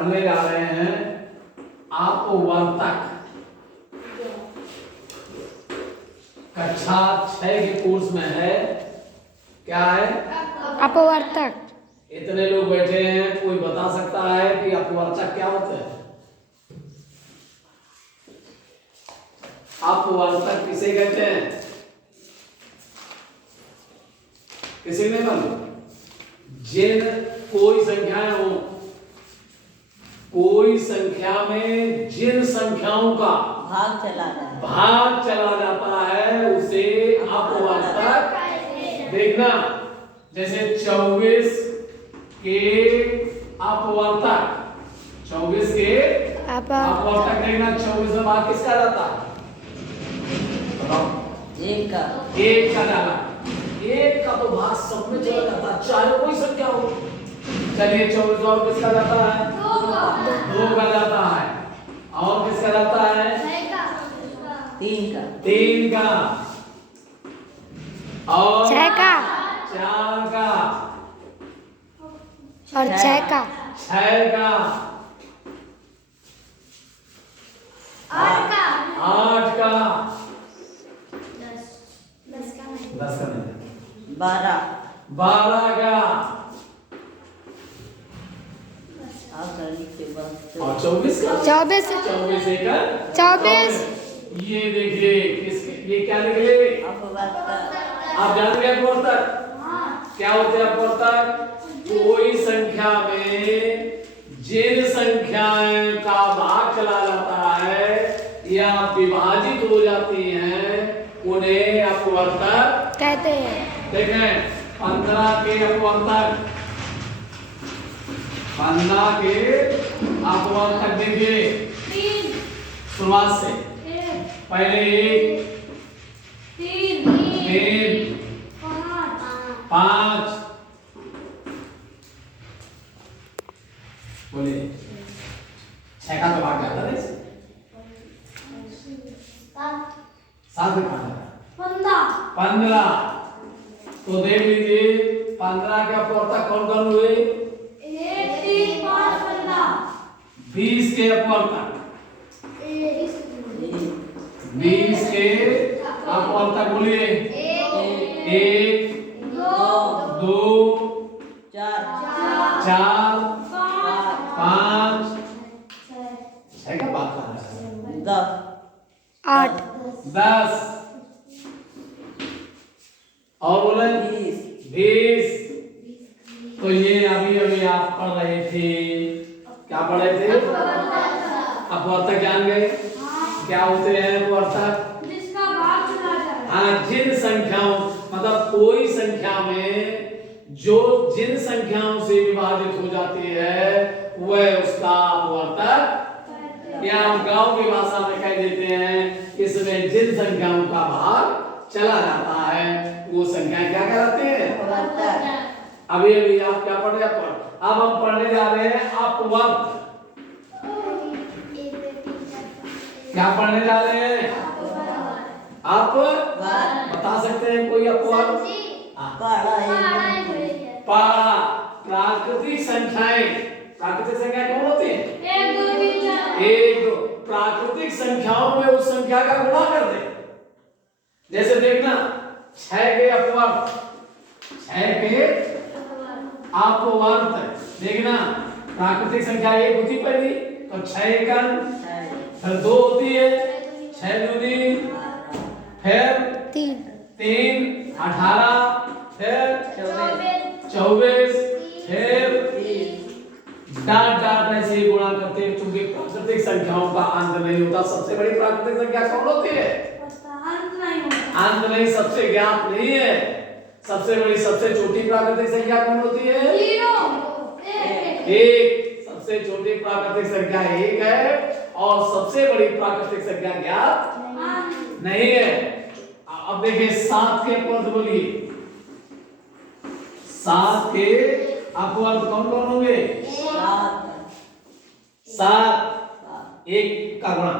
पढ़ने जा रहे हैं अपवर्तक। कक्षा 6 के कोर्स में है, क्या है? अपवर्तक। इतने लोग बैठे हैं, कोई बता सकता है कि अपवर्तक क्या होता है? अपवर्तक किसे कहते हैं? किसी ने मालूम? जिन कोई संख्याएं हो, कोई संख्या में जिन संख्याओं का भाग चला जाता है उसे अपवर्तक। देखना, जैसे 24 के अपवर्तक, 24 के अपवर्तक देखना, 24 में भाग किसका जाता है? एक का डाला, एक का तो भाग सब में चला जाता है, चाहे कोई संख्या हो। चलिए 24 और किसका जाता है? 2 का जाता है। और किसका जाता है? 3 का और 6 का 4 का और 6 का 6 का 8 का 10 का नहीं, 12 का और 24 का 24 24 24 ये देखिए ये क्या निकले? आप जान गए अपवर्तक क्या होते हैं? अपवर्तक कोई संख्या में जिन संख्याएं का भाग चला जाता है या विभाजित हो जाती हैं उन्हें अपवर्तक कहते हैं। देखें 15 के अपवर्तक, 15 के अपवर्तक देखिए शुरुआत से पहले 1 3 5 बोलिए 6 का तो भाग जाता है, 7 में कहाँ जाता? 15। तो देख लीजिए 15 के अपवर्तक कौन कौन हुए? 20 के अपवर्तक, 20 के अपवर्तक बोलिए 1 2 4 5 6 का बात कर रहा है 8 10 और बोले 20। तो ये अभी अभी आप पढ़ रहे थे, क्या पढ़ रहे थे? अपवर्तक जान गए क्या होते हैं अपवर्तक? जिसका भाग चला जाए। हाँ, जिन संख्याओं मतलब कोई संख्या में जो जिन संख्याओं से विभाजित हो जाती है वह उसका अपवर्तक, या हम गांव की भाषा में कह देते हैं इसमें जिन संख्याओं का भाग चला जाता है वो संख्या क्या कहलाते हैं? अभी अभी आप क्या पढ़ रहे हैं? अब हम पढ़ने जा रहे हैं अपवर्त। क्या पढ़ने जा रहे हैं? आप बता सकते हैं कोई अपवर्त? पारा। प्राकृतिक संख्याएं, प्राकृतिक संख्याएं कौन होती हैं? 1 2 3 4। 1 2 प्राकृतिक संख्याओं में उस संख्या का गुणा कर दे। जैसे देखना 6 के अपवर्त, 6 के अपवर्त देखना, प्राकृतिक संख्या 1 होती पहली तो 6 एकम, फिर 2 होती है 6 दूनी, फिर 3 18, फिर 24, फिर डाट डाट ऐसे ही गुणा करते हैं क्योंकि प्राकृतिक संख्याओं का अंत नहीं होता। सबसे बड़ी प्राकृतिक संख्या कौन होती है? अंत नहीं, सबसे ज्ञात नहीं है। सबसे बड़ी सबसे छोटी प्राकृतिक संख्या कौन होती है? 1। सबसे छोटी प्राकृतिक संख्या 1 है और सबसे बड़ी प्राकृतिक संख्या ज्ञात नहीं है। अब देखिए 7 के अपवर्त बोलिए। 7 के अपवर्त कौन कौन होंगे? 7 1 का गुणा,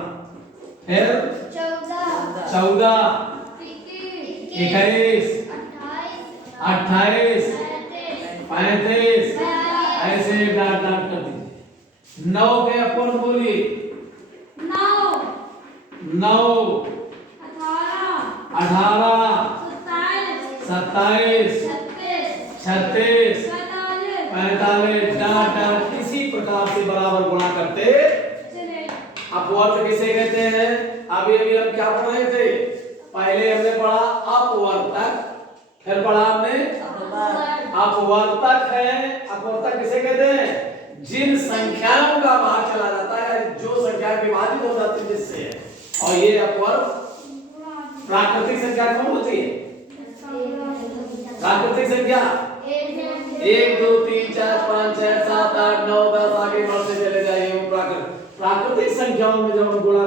फिर 14 21 28 35 ऐसे डाट डाट कर दीजिए। 9 के अपन बोली 9 9 18 18 27 27 36 45 45 डाट इसी प्रकार से बराबर गुणा करते चले। अपवर्त किसे कहते हैं? अभी अभी हम क्या पढ़ रहे थे? पहले हमने पढ़ा अपवर्तक, फिर पढ़ा हमने अपवर्तक है। अपवर्तक किसे कहते हैं? जिन संख्याओं का भाग चला जाता है, जो संख्या विभाजित हो जाती है जिससे। और ये अपवर्त प्राकृतिक संख्या कौन होती है? प्राकृतिक संख्या 1 2 3 4 5 6 7 8 9 10 आगे बढ़ते चले जाइए। प्राकृतिक संख्याओं में जब हम गुणा